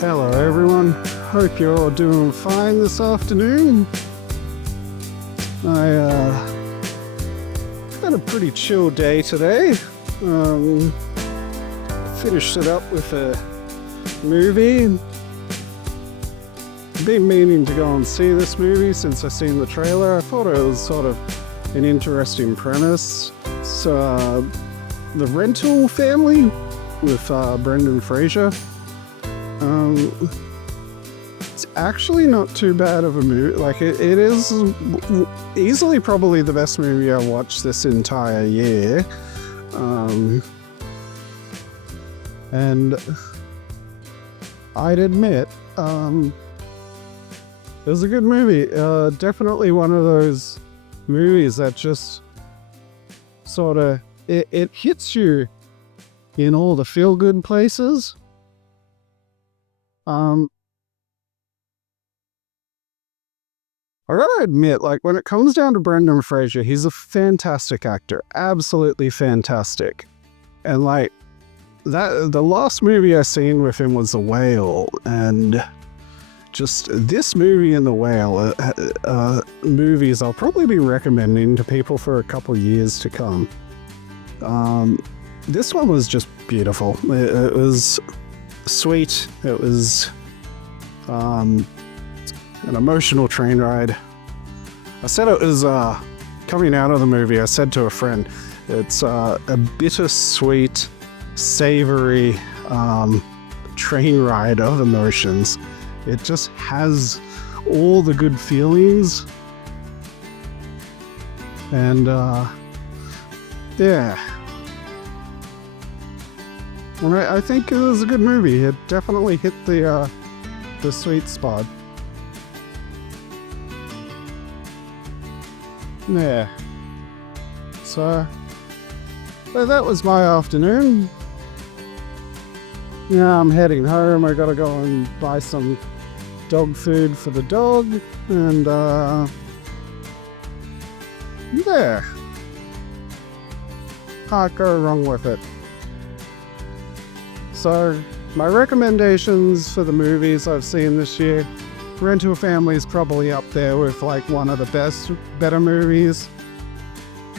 Hello everyone, hope you're all doing fine this afternoon. I had a pretty chill day today. Finished it up with a movie. Been meaning to go and see this movie since I seen the trailer. I thought it was sort of an interesting premise. It's The Rental Family with Brendan Fraser. It's actually not too bad of a movie. Like it is easily probably the best movie I watched this entire year. And I'd admit, it was a good movie. Definitely one of those movies that just sort of it hits you in all the feel-good places. I gotta admit, like, when it comes down to Brendan Fraser, he's a fantastic actor. Absolutely fantastic. And, like, the last movie I seen with him was The Whale, and just this movie and The Whale movies I'll probably be recommending to people for a couple years to come. This one was just beautiful. It was sweet. It was an emotional train ride. I said it was coming out of the movie. I said to a friend, it's a bittersweet, savory train ride of emotions. It just has all the good feelings, and yeah. I think it was a good movie. It definitely hit the sweet spot. Yeah. So that was my afternoon. Yeah, I'm heading home. I gotta go and buy some dog food for the dog, and yeah. Can't go wrong with it. So, my recommendations for the movies I've seen this year, Rental Family is probably up there with like one of the better movies.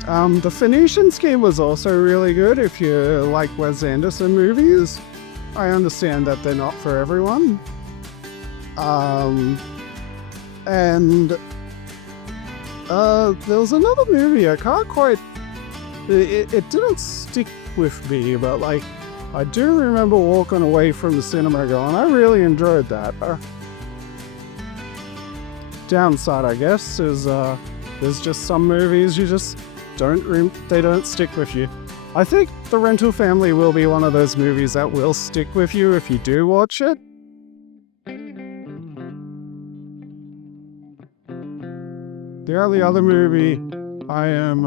The Phoenician Scheme was also really good if you like Wes Anderson movies. I understand that they're not for everyone. And there was another movie, I can't quite... It didn't stick with me, but like, I do remember walking away from the cinema going, I really enjoyed that. Downside, I guess, is there's just some movies you just they don't stick with you. I think The Rental Family will be one of those movies that will stick with you if you do watch it. The only other movie I am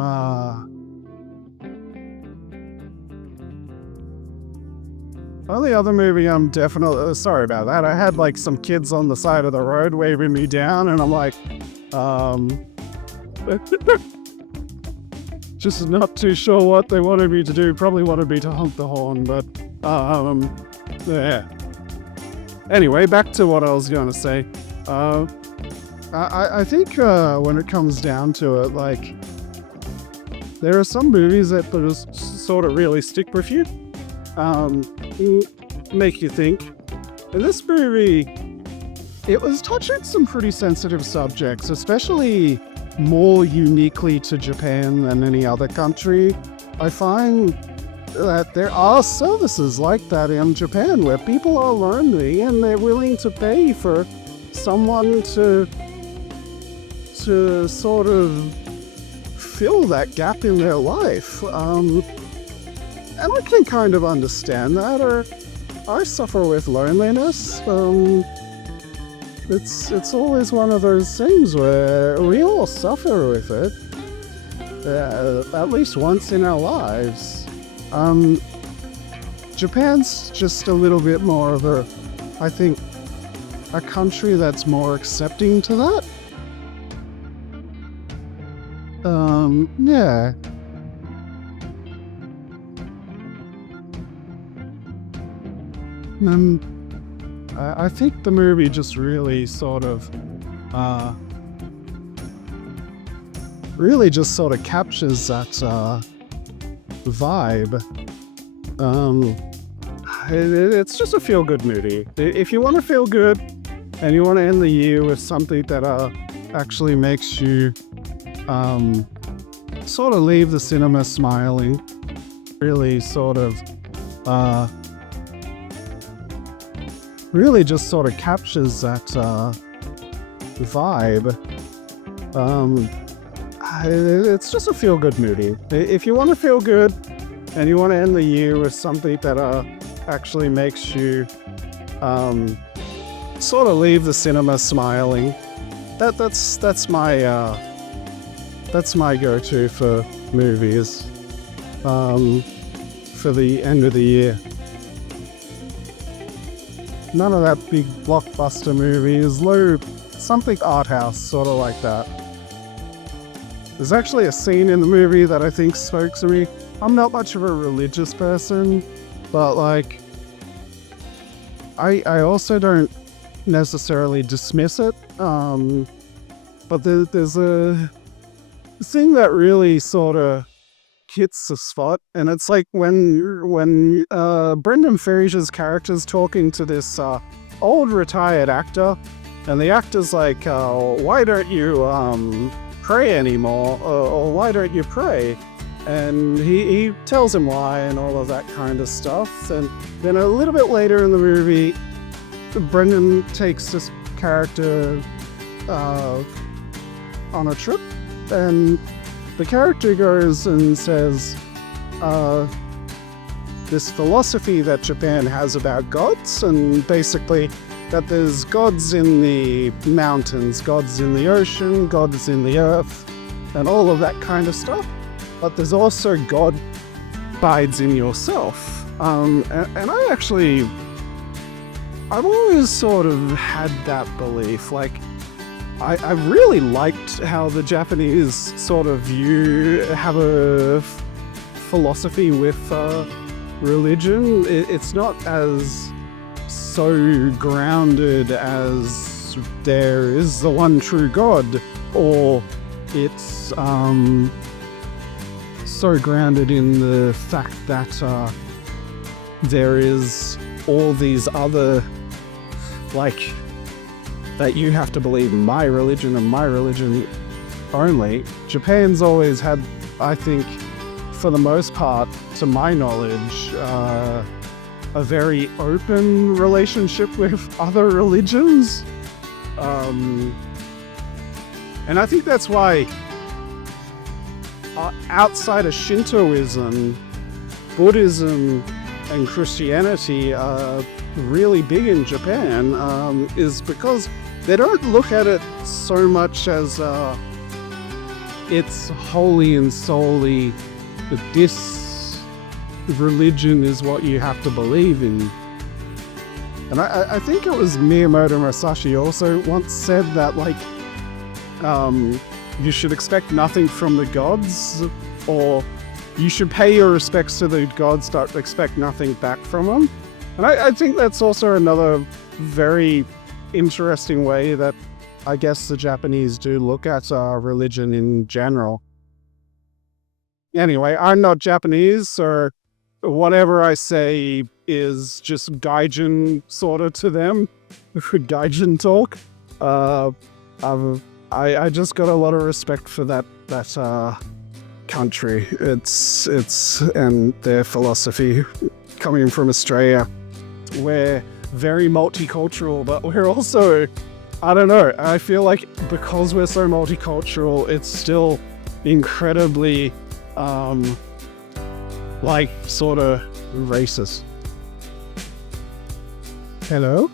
definitely... sorry about that. I had like some kids on the side of the road waving me down, and I'm like, just not too sure what they wanted me to do. Probably wanted me to honk the horn, but, yeah. Anyway, back to what I was going to say. I think when it comes down to it, like, there are some movies that just sort of really stick with you. Make you think. And this movie, it was touching some pretty sensitive subjects, especially more uniquely to Japan than any other country. I find that there are services like that in Japan where people are lonely and they're willing to pay for someone to sort of fill that gap in their life. And I can kind of understand that, or I suffer with loneliness. It's always one of those things where we all suffer with it, at least once in our lives. Japan's just a little bit more of I think, a country that's more accepting to that. Yeah. I think the movie just really sort of captures that vibe. It's just a feel-good movie. If you want to feel good and you want to end the year with something that actually makes you sort of leave the cinema smiling, really sort of really just sort of captures that vibe. It's just a feel-good movie. If you want to feel good and you want to end the year with something that actually makes you sort of leave the cinema smiling, that's my go-to for movies for the end of the year. None of that big blockbuster movies, something art house, sort of like that. There's actually a scene in the movie that I think spoke to me. I'm not much of a religious person, but like, I also don't necessarily dismiss it. But there's a thing that really sort of hits the spot, and it's like when Brendan Fraser's character's talking to this old retired actor, and the actor's like, why don't you pray anymore, or why don't you pray? And he tells him why and all of that kind of stuff. And then a little bit later in the movie, Brendan takes this character on a trip, and the character goes and says, this philosophy that Japan has about gods, and basically that there's gods in the mountains, gods in the ocean, gods in the earth, and all of that kind of stuff. But there's also God abides in yourself. And I've always sort of had that belief. Like, I really liked how the Japanese sort of have a philosophy with religion. It's not as so grounded as there is the one true God, or it's so grounded in the fact that there is all these other, like, that you have to believe my religion and my religion only. Japan's always had, I think, for the most part, to my knowledge, a very open relationship with other religions. And I think that's why outside of Shintoism, Buddhism and Christianity are really big in Japan, is because they don't look at it so much as it's wholly and solely this religion is what you have to believe in. And I think it was Miyamoto Musashi also once said that, like, you should expect nothing from the gods, or you should pay your respects to the gods, don't expect nothing back from them. And I think that's also another very interesting way that I guess the Japanese do look at religion in general. Anyway, I'm not Japanese, so whatever I say is just gaijin sort of to them. Gaijin talk. I just got a lot of respect for that country. It's and their philosophy. Coming from Australia, we're very multicultural, but we're also, I don't know, I feel like because we're so multicultural, it's still incredibly like sort of racist. Hello?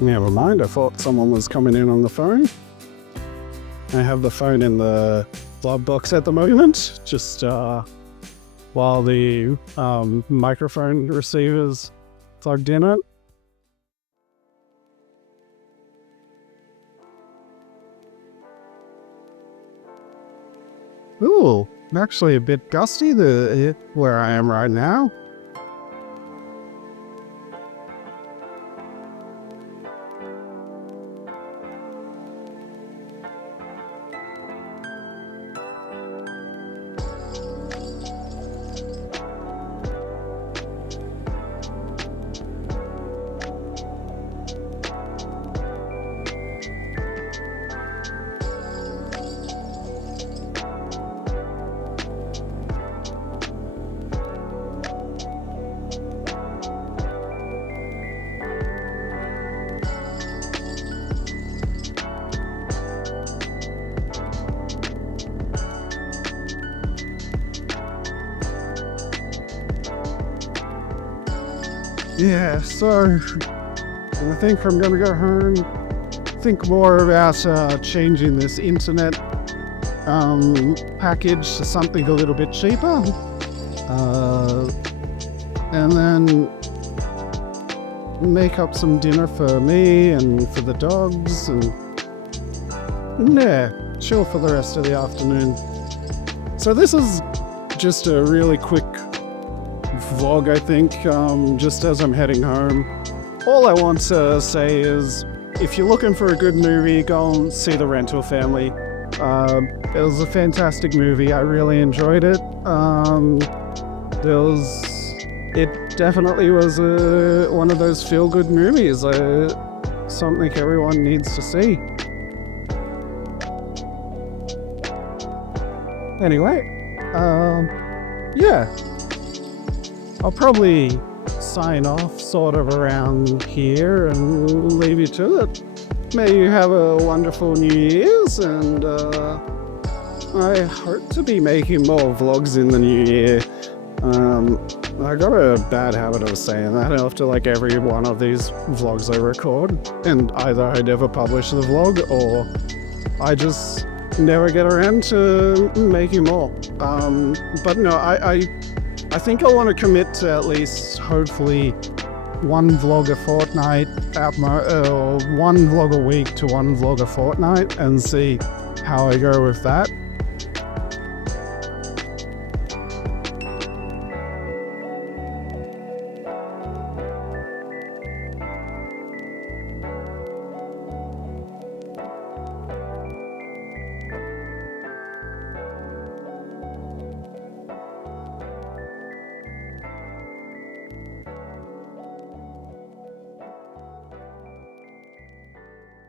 Never mind, I thought someone was coming in on the phone. I have the phone in the glove box at the moment, just while the microphone receiver's plugged in it. Ooh, actually a bit gusty where I am right now. Yeah, so I think I'm gonna go home, think more about changing this internet package to something a little bit cheaper, and then make up some dinner for me and for the dogs, and yeah, chill for the rest of the afternoon. So this is just a really quick vlog, I think, just as I'm heading home. All I want to say is, if you're looking for a good movie, go and see The Rental Family. It was a fantastic movie. I really enjoyed it. It definitely was one of those feel-good movies. Something everyone needs to see. Anyway, yeah. I'll probably sign off sort of around here and leave you to it. May you have a wonderful New Year's, and I hope to be making more vlogs in the new year. I got a bad habit of saying that after like every one of these vlogs I record, and either I never publish the vlog or I just never get around to making more. But no, I think I want to commit to at least, hopefully, one vlog a fortnight, one vlog a week to one vlog a fortnight, and see how I go with that.